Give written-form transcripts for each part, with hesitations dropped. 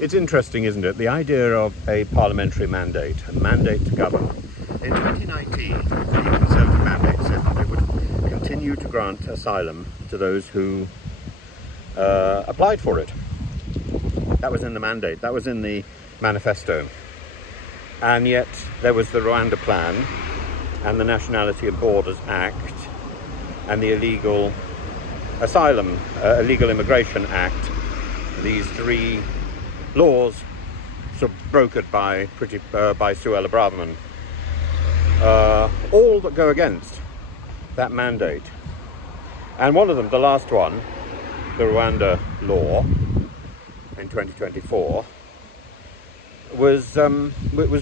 It's interesting, isn't it? The idea of a parliamentary mandate, a mandate to govern. In 2019, the Conservative mandate said that they would continue to grant asylum to those who applied for it. That was in the mandate, that was in the manifesto. And yet there was the Rwanda Plan and the Nationality and Borders Act and the Illegal Immigration Act. These three laws sort of brokered by Suella Braverman, all that go against that mandate. And one of them, the last one, the Rwanda law in 2024, was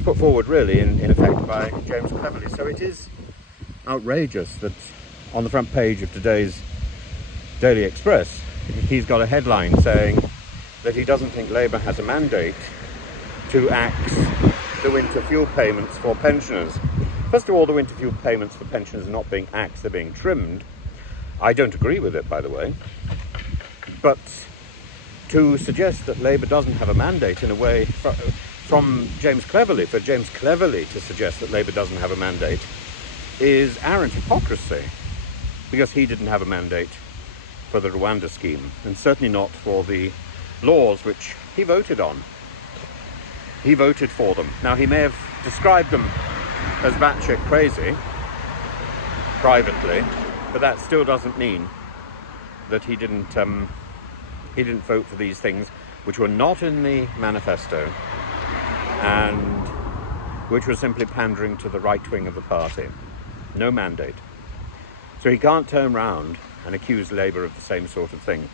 put forward really in effect by James Cleverly. So it is outrageous that on the front page of today's Daily Express he's got a headline saying that he doesn't think Labour has a mandate to axe the winter fuel payments for pensioners. First of all, the winter fuel payments for pensioners are not being axed, they're being trimmed. I don't agree with it, by the way. But to suggest that Labour doesn't have a mandate in a way from James Cleverly, for James Cleverly to suggest that Labour doesn't have a mandate is arrant hypocrisy, because he didn't have a mandate for the Rwanda scheme, and certainly not for the laws which he voted on. He voted for them. Now, he may have described them as batshit crazy privately, but that still doesn't mean that he didn't vote for these things which were not in the manifesto and which were simply pandering to the right wing of the party. No mandate. So he can't turn round and accuse Labour of the same sort of thing.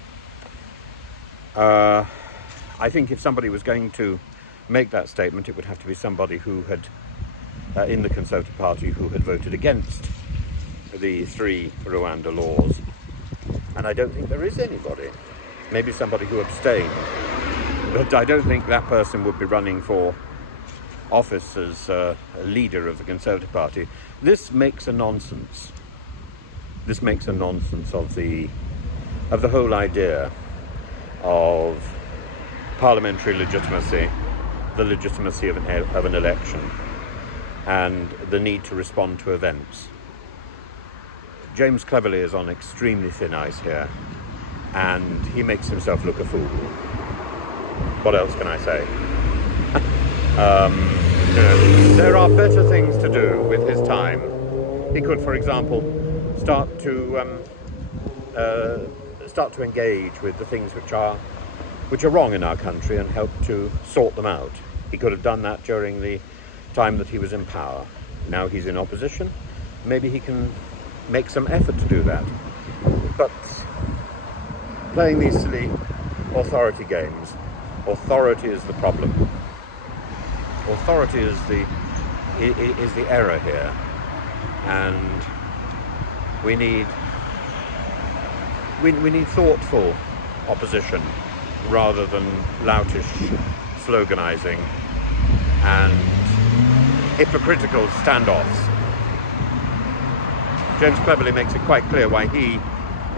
I think if somebody was going to make that statement, it would have to be somebody who had, in the Conservative Party, who had voted against the three Rwanda laws. And I don't think there is anybody. Maybe somebody who abstained. But I don't think that person would be running for office as a leader of the Conservative Party. This makes a nonsense. This makes a nonsense of the whole idea of parliamentary legitimacy, the legitimacy of an election, and the need to respond to events. James Cleverly is on extremely thin ice here, and he makes himself look a fool. What else can I say? There are better things to do with his time. He could, for example, start to engage with the things which are wrong in our country and help to sort them out. He could have done that during the time that he was in power. Now he's in opposition. Maybe he can make some effort to do that. But playing these silly authority games, authority is the problem. Authority is the error here, and we need thoughtful opposition rather than loutish sloganizing and hypocritical standoffs. James Cleverly makes it quite clear why he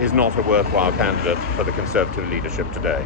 is not a worthwhile candidate for the Conservative leadership today.